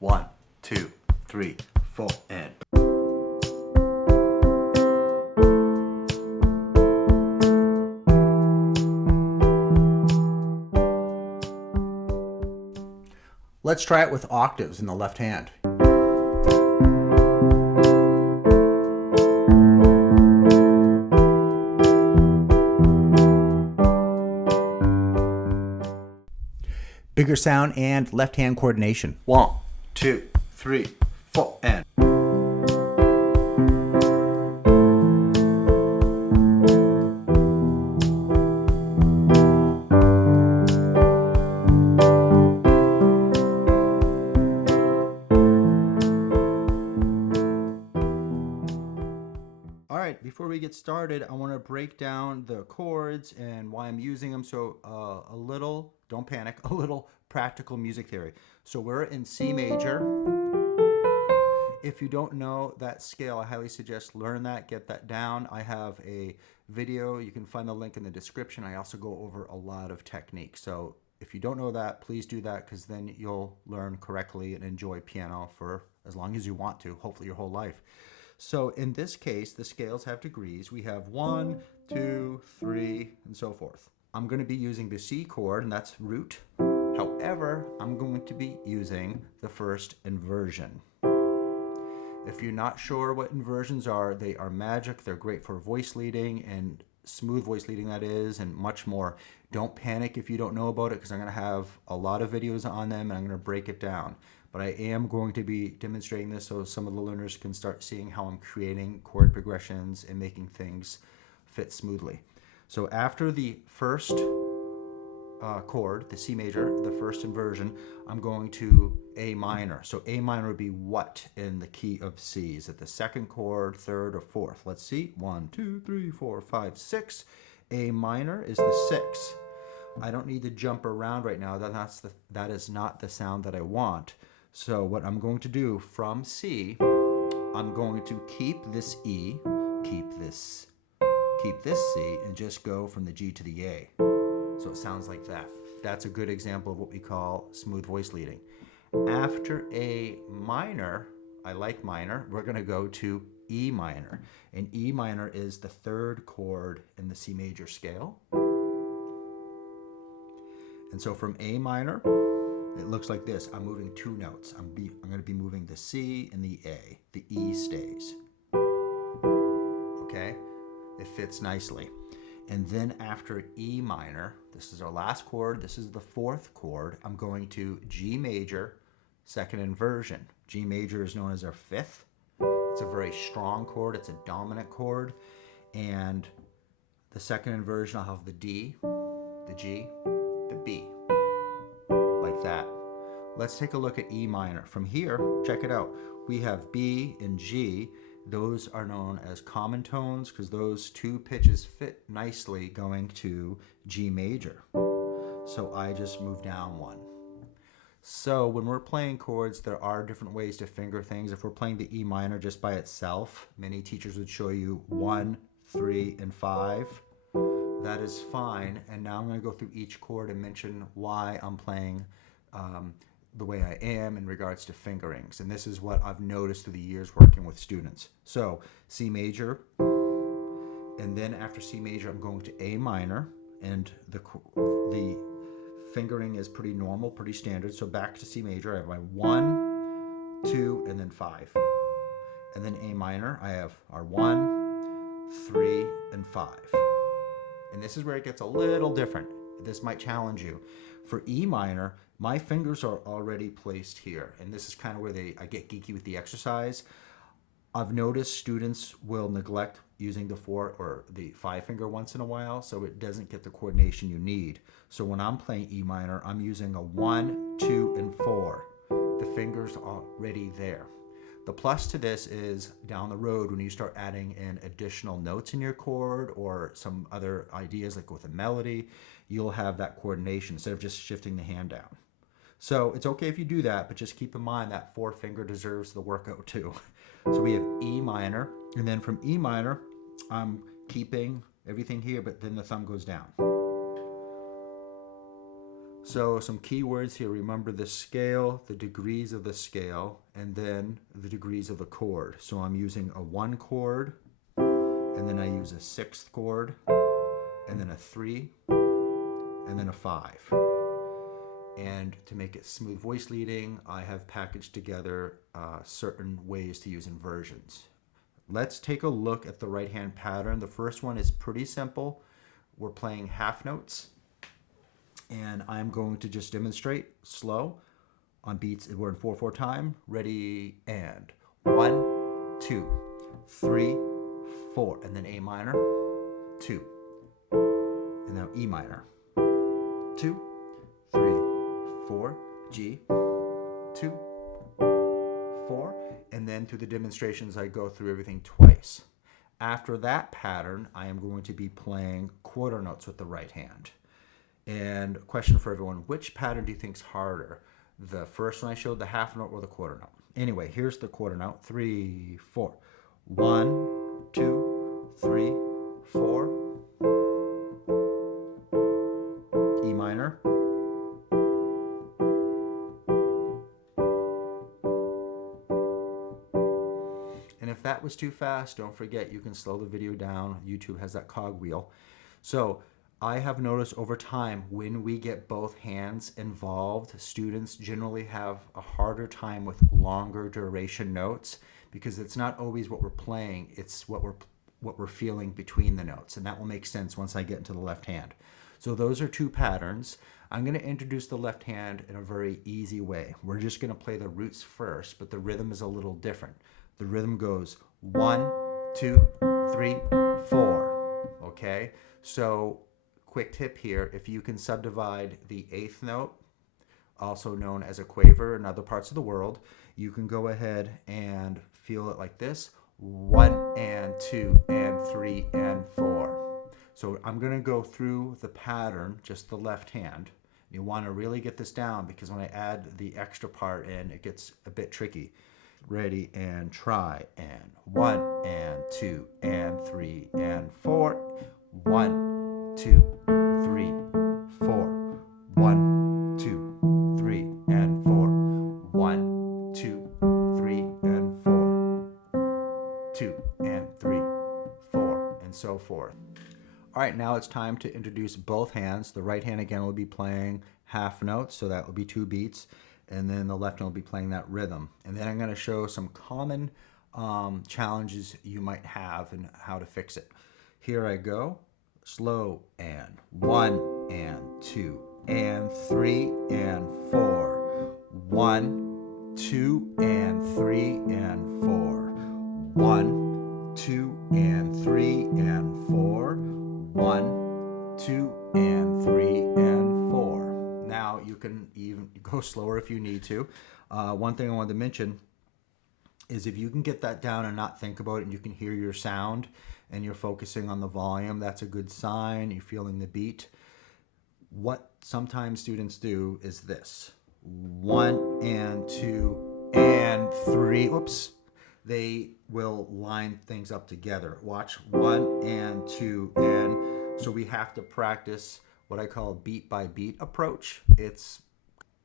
1, 2, 3, 4, and. Let's try it with octaves in the left hand. Bigger sound and left hand coordination. 1, 2, 3, 4, and. All right, before we get started, I want to break down the chords and why I'm using them. So a little, don't panic, a little practical music theory. So we're in C major. If you don't know that scale, I highly suggest learn that, get that down. I have a video. You can find the link in the description. I also go over a lot of techniques. So if you don't know that, please do that, because then you'll learn correctly and enjoy piano for as long as you want to, hopefully your whole life. So in this case, the scales have degrees. We have 1, 2, 3, and so forth. I'm going to be using the C chord, and that's root. However, I'm going to be using the first inversion. If you're not sure what inversions are, they are magic. They're great for voice leading and smooth voice leading, that is, and much more. Don't panic if you don't know about it, because I'm going to have a lot of videos on them, and I'm going to break it down. But I am going to be demonstrating this so some of the learners can start seeing how I'm creating chord progressions and making things fit smoothly. So after the first chord, the C major, the first inversion, I'm going to A minor. So A minor would be what in the key of C? Is it the second chord, third, or fourth? Let's see. 1, 2, 3, 4, 5, 6. A minor is the 6. I don't need to jump around right now. That is not the sound that I want. So what I'm going to do from C, I'm going to keep this E, keep this C, and just go from the G to the A. So it sounds like that. That's a good example of what we call smooth voice leading. After A minor, I like minor, we're going to go to E minor. And E minor is the third chord in the C major scale. And so from A minor, it looks like this. I'm moving 2 notes. I'm going to be moving the C and the A. The E stays. Okay? It fits nicely. And then after E minor, this is our last chord. This is the 4th chord. I'm going to G major, second inversion. G major is known as our 5th. It's a very strong chord. It's a dominant chord. And the second inversion, I'll have the D, the G, the B. Like that. Let's take a look at E minor. From here, check it out. We have B and G. Those are known as common tones because those 2 pitches fit nicely going to G major. So I just move down 1. So when we're playing chords, there are different ways to finger things. If we're playing the E minor just by itself, many teachers would show you 1, 3, and 5. That is fine. And now I'm going to go through each chord and mention why I'm playing the way I am in regards to fingerings. And this is what I've noticed through the years working with students. So C major, and then after C major, I'm going to A minor, and the fingering is pretty normal, pretty standard. So back to C major, I have my 1, 2, and then 5. And then A minor, I have our 1, 3, and 5. And this is where it gets a little different. This might challenge you. For E minor, my fingers are already placed here. And this is kind of where I get geeky with the exercise. I've noticed students will neglect using the 4 or the 5 finger once in a while, so it doesn't get the coordination you need. So when I'm playing E minor, I'm using a 1, 2, and 4. The fingers are already there. The plus to this is down the road when you start adding in additional notes in your chord or some other ideas like with a melody, you'll have that coordination instead of just shifting the hand down. So it's okay if you do that, but just keep in mind that 4 finger deserves the workout too. So we have E minor, and then from E minor, I'm keeping everything here, but then the thumb goes down. So some key words here. Remember the scale, the degrees of the scale, and then the degrees of the chord. So I'm using a 1 chord, and then I use a 6th chord, and then a 3, and then a 5. And to make it smooth voice leading, I have packaged together certain ways to use inversions. Let's take a look at the right hand pattern. The first one is pretty simple. We're playing half notes, and I'm going to just demonstrate slow on beats. We're in 4/4 time. Ready, and 1, 2, 3, 4, and then A minor, 2, and now E minor, 2, 3, 4, G, 2, 4, and then through the demonstrations I go through everything twice. After that pattern, I am going to be playing quarter notes with the right hand. And a question for everyone, which pattern do you think is harder? The first one I showed, the half note, or the quarter note? Anyway, here's the quarter note. 3, 4. 1, 2, 3, 4. E minor. And if that was too fast, don't forget you can slow the video down. YouTube has that cog wheel. So I have noticed over time when we get both hands involved, students generally have a harder time with longer duration notes because it's not always what we're playing, it's what we're feeling between the notes, and that will make sense once I get into the left hand. So those are 2 patterns. I'm going to introduce the left hand in a very easy way. We're just going to play the roots first, but the rhythm is a little different. The rhythm goes 1, 2, 3, 4. Okay? So quick tip here, if you can subdivide the 8th note, also known as a quaver in other parts of the world, you can go ahead and feel it like this: 1 and 2 and 3 and 4. So I'm going to go through the pattern, just the left hand. You want to really get this down because when I add the extra part in, it gets a bit tricky. Ready, and try. And 1 and 2 and 3 and 4. 1, 2, 3, 4. 1, 2, 3 and 4. 1, 2, 3 and 4. 2 and 3, 4, and so forth. All right, now it's time to introduce both hands. The right hand again will be playing half notes, so that will be 2 beats. And then the left hand will be playing that rhythm. And then I'm going to show some common challenges you might have and how to fix it. Here I go. Slow, and 1 and 2 and 3 and 4. 1, 2 and 3 and 4. 1, 2 and 3 and 4. 1, 2 and 3 and 4. Now you can even go slower if you need to. One thing I wanted to mention is if you can get that down and not think about it, and you can hear your sound and you're focusing on the volume, that's a good sign. You're feeling the beat. What sometimes students do is this: 1 and 2 and 3. Oops. They will line things up together. Watch. 1 and 2 and. So we have to practice what I call a beat by beat approach. It's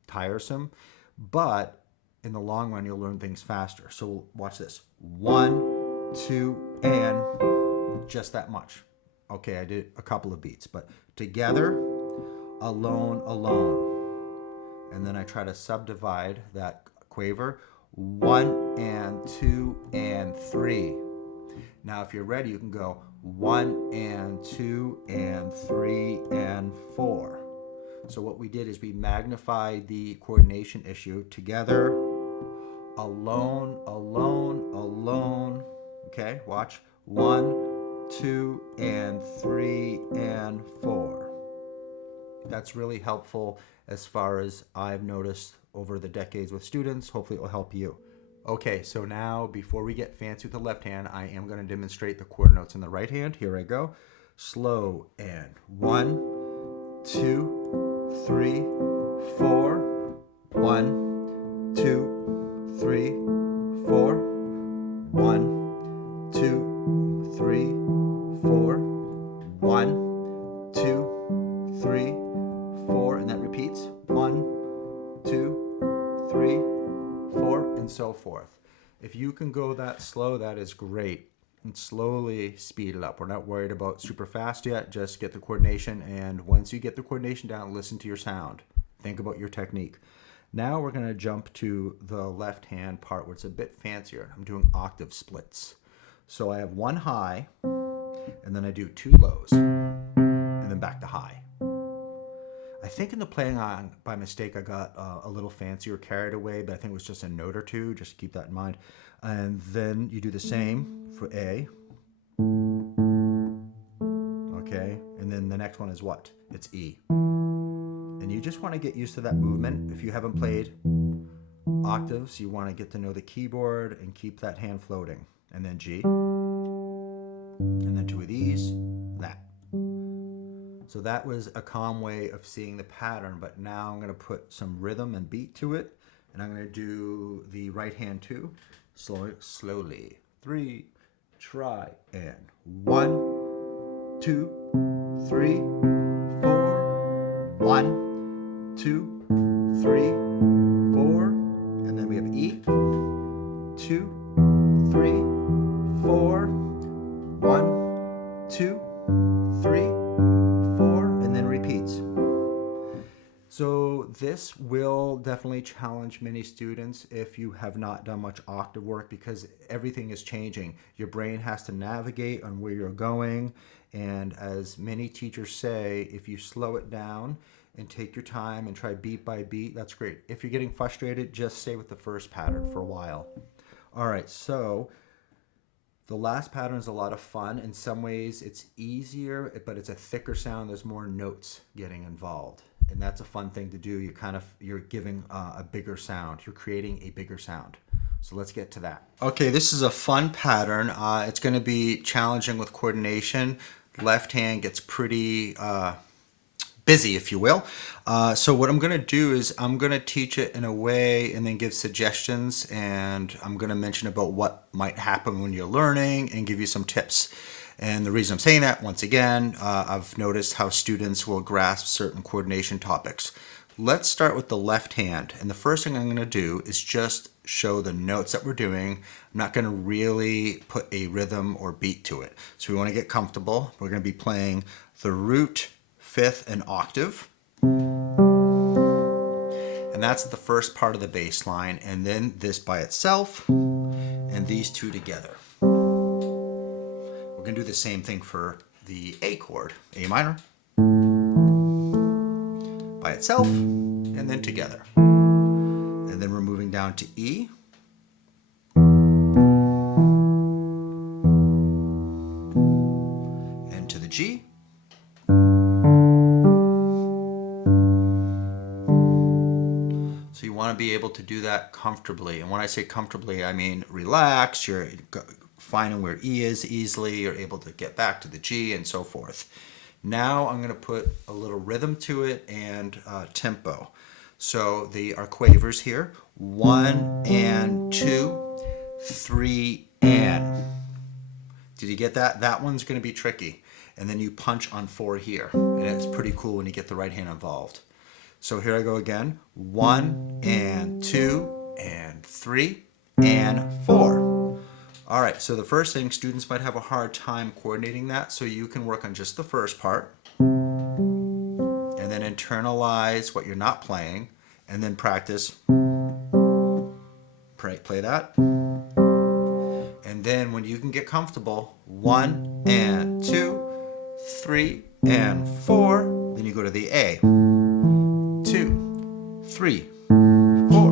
tiresome, but in the long run, you'll learn things faster. So watch this. 1, 2, and just that much. Okay, I did a couple of beats, but together, alone, alone. And then I try to subdivide that quaver. 1 and 2 and 3. Now, if you're ready, you can go 1 and 2 and 3 and 4. So what we did is we magnified the coordination issue. Together, alone, alone, alone. Okay, watch. 1, 2, and 3 and 4. That's really helpful as far as I've noticed over the decades with students. Hopefully it will help you. Okay, so now before we get fancy with the left hand, I am going to demonstrate the quarter notes in the right hand. Here I go. Slow, and 1, 2, 3, 4. 1, 2, 3, 4. 1, 2, 3, 4. 1, 2, 3, 4, and that repeats. 4, and so forth. If you can go that slow, that is great. And slowly speed it up. We're not worried about super fast yet. Just get the coordination. And once you get the coordination down, listen to your sound. Think about your technique. Now we're going to jump to the left hand part where it's a bit fancier. I'm doing octave splits. So I have one high, and then I do 2 lows, and then back to high. I think in the playing on by mistake I got a little fancier, carried away, but I think it was just a note or two. Just keep that in mind. And then you do the same for A. Okay, and then the next one is what? It's E. And you just want to get used to that movement. If you haven't played octaves, you want to get to know the keyboard and keep that hand floating. And then G. And then 2 of these, that. So that was a calm way of seeing the pattern, but now I'm going to put some rhythm and beat to it, and I'm going to do the right hand too, slowly. 3, try, and 1, 2, 3, 4, 1, 2, 3, 4, and then we have E, 2, 3, 4, 1, 2, 3, 4, and then repeats. So this will definitely challenge many students if you have not done much octave work, because everything is changing. Your brain has to navigate on where you're going, and as many teachers say, if you slow it down and take your time and try beat by beat, that's great. If you're getting frustrated, just stay with the first pattern for a while. All right, so the last pattern is a lot of fun. In some ways it's easier, but it's a thicker sound. There's more notes getting involved, and that's a fun thing to do. You're giving a bigger sound. You're creating a bigger sound. So let's get to that. Okay, this is a fun pattern. It's going to be challenging with coordination. Left hand gets pretty busy, if you will. So what I'm going to do is I'm going to teach it in a way and then give suggestions, and I'm going to mention about what might happen when you're learning and give you some tips. And the reason I'm saying that, once again, I've noticed how students will grasp certain coordination topics. Let's start with the left hand, and the first thing I'm going to do is just show the notes that we're doing. I'm not going to really put a rhythm or beat to it. So we want to get comfortable. We're going to be playing the root, fifth, and octave. And that's the first part of the bass line, and then this by itself, and these two together. We're going to do the same thing for the A chord, A minor, by itself, and then together. And then we're moving down to E, and to the G, so you want to be able to do that comfortably. And when I say comfortably, I mean relax, you're finding where E is easily, you're able to get back to the G, and so forth. Now I'm going to put a little rhythm to it and tempo. So our quavers here, 1 and 2, 3 and. Did you get that? That one's going to be tricky. And then you punch on 4 here, and it's pretty cool when you get the right hand involved. So here I go again, 1 and 2 and 3 and 4. All right, so the first thing, students might have a hard time coordinating that, so you can work on just the first part and then internalize what you're not playing, and then practice. Play that. And then when you can get comfortable, 1 and 2, 3 and 4, then you go to the A. 2, 3, 4,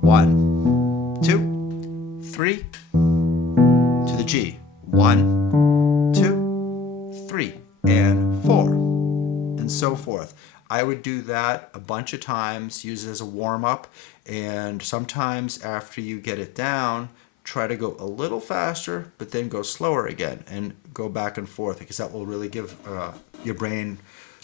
1, 2, 3, to the G. 1, 2, 3, and 4, and so forth. I would do that a bunch of times, use it as a warm-up, and sometimes after you get it down, try to go a little faster, but then go slower again and go back and forth, because that will really give your brain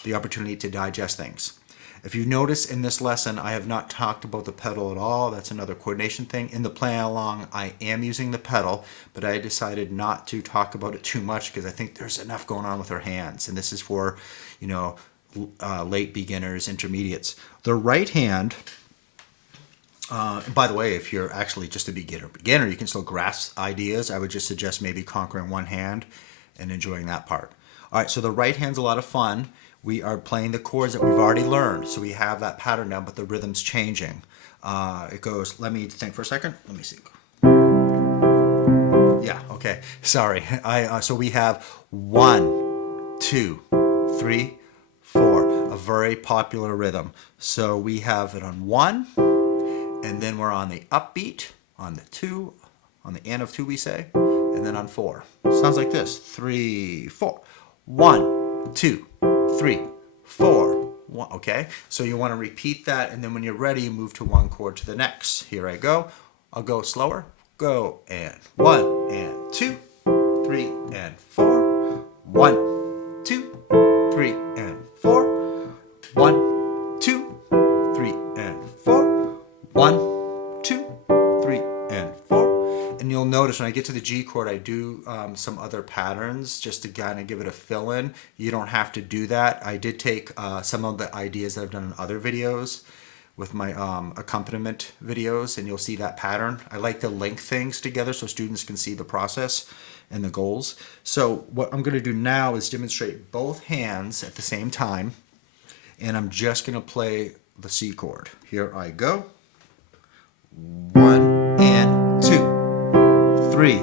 the opportunity to digest things. If you notice in this lesson, I have not talked about the pedal at all. That's another coordination thing. In the playing along, I am using the pedal, but I decided not to talk about it too much because I think there's enough going on with our hands. And this is for, late beginners, intermediates. The right hand, By the way, if you're actually just a beginner, you can still grasp ideas. I would just suggest maybe conquering one hand and enjoying that part. All right, so the right hand's a lot of fun. We are playing the chords that we've already learned. So we have that pattern now, but the rhythm's changing. It goes, let me think for a second. Let me see. Yeah, okay, sorry. So we have 1, 2, 3, 4, a very popular rhythm. So we have it on 1, and then we're on the upbeat, on the 2, on the end of 2 we say, and then on 4. Sounds like this, 3, 4. 1, 2, 3, 4. 1. Okay, so you want to repeat that, and then when you're ready, you move to one chord to the next. Here I go. I'll go slower. Go, and 1 and 2, 3 and 4. 1, 2, 3 and 4. 1, 2, 3 and 4. 1, 2, 3 and 4. And you'll notice when I get to the G chord, I do some other patterns just to kind of give it a fill in. You don't have to do that. I did take some of the ideas that I've done in other videos with my accompaniment videos, and you'll see that pattern. I like to link things together so students can see the process and the goals. So what I'm going to do now is demonstrate both hands at the same time, and I'm just going to play the C chord. Here I go. 1 and 2, 3.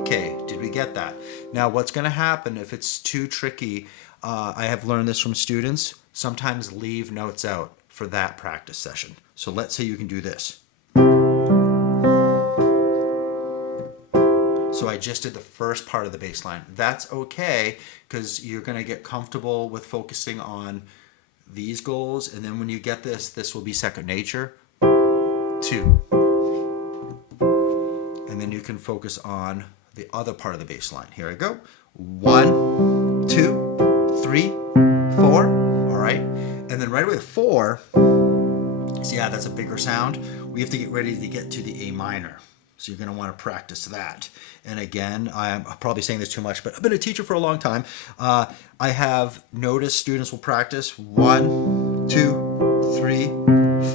Okay, did we get that? Now what's going to happen if it's too tricky, I have learned this from students, sometimes leave notes out for that practice session. So let's say you can do this. So I just did the first part of the bass line. That's okay, because you're going to get comfortable with focusing on these goals, and then when you get this, this will be second nature. 2. And then you can focus on the other part of the bass line. Here I go. 1, 2, 3, 4. All right. And then right away, 4. So yeah, that's a bigger sound. We have to get ready to get to the A minor. So you're going to want to practice that. And again, I'm probably saying this too much, but I've been a teacher for a long time. I have noticed students will practice 1, 2, 3,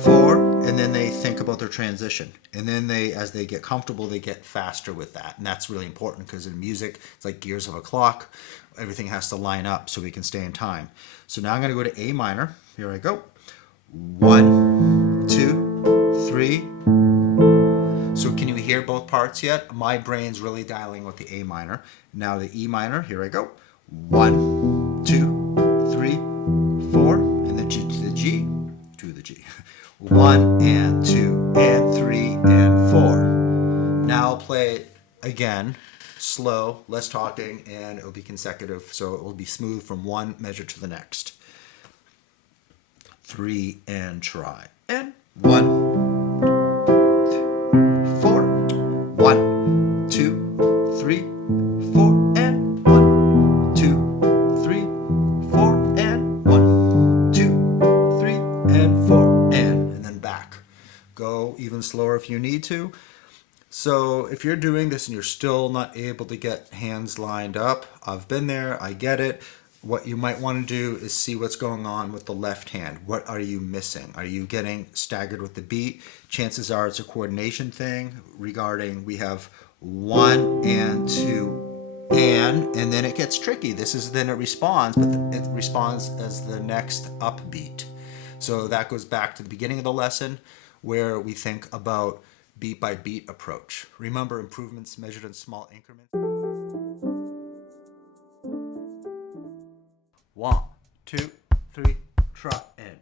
4, and then they think about their transition. And then as they get comfortable, they get faster with that. And that's really important because in music, it's like gears of a clock. Everything has to line up so we can stay in time. So now I'm going to go to A minor. Here I go. 1, 2, 3. So can you hear both parts yet? My brain's really dialing with the A minor. Now the E minor, here I go. 1, 2, 3, 4, and then to the G, to the G. 1 and 2 and 3 and 4. Now I'll play it again, slow, less talking, and it'll be consecutive, so it will be smooth from one measure to the next. 3 and try. And 1, 4, 1, 2, 3, 4, and 1, 2, 3, 4, and 1, 2, 3, and 4, and then back. Go even slower if you need to. So if you're doing this and you're still not able to get hands lined up, I've been there, I get it. What you might want to do is see what's going on with the left hand. What are you missing? Are you getting staggered with the beat? Chances are it's a coordination thing regarding we have 1 and 2 and then it gets tricky. This is then it responds, but it responds as the next upbeat. So that goes back to the beginning of the lesson where we think about beat by beat approach. Remember, improvements measured in small increments. 1, 2, 3, trot in.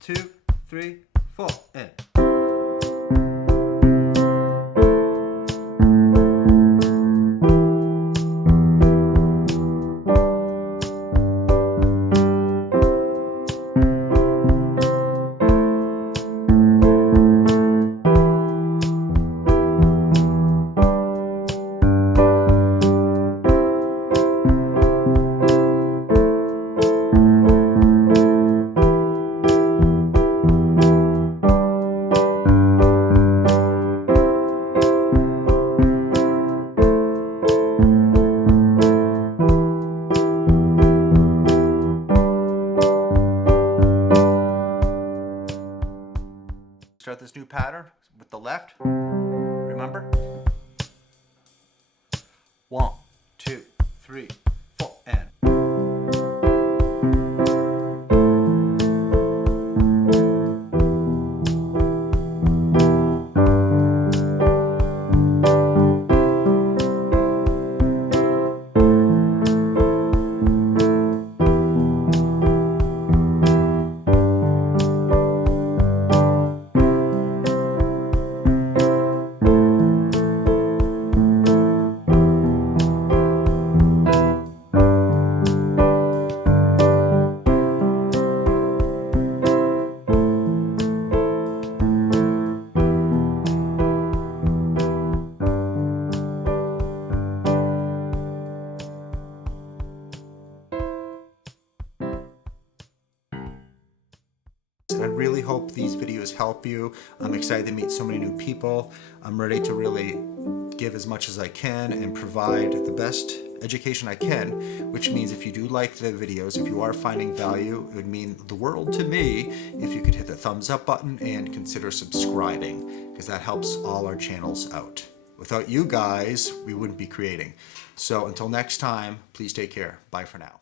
2, 3, 4, and. Start this new pattern with the left. Remember? 1, 2, 3, 4, and. I really hope these videos help you. I'm excited to meet so many new people. I'm ready to really give as much as I can and provide the best education I can, which means if you do like the videos, if you are finding value, it would mean the world to me if you could hit the thumbs up button and consider subscribing, because that helps all our channels out. Without you guys, we wouldn't be creating. So until next time, please take care. Bye for now.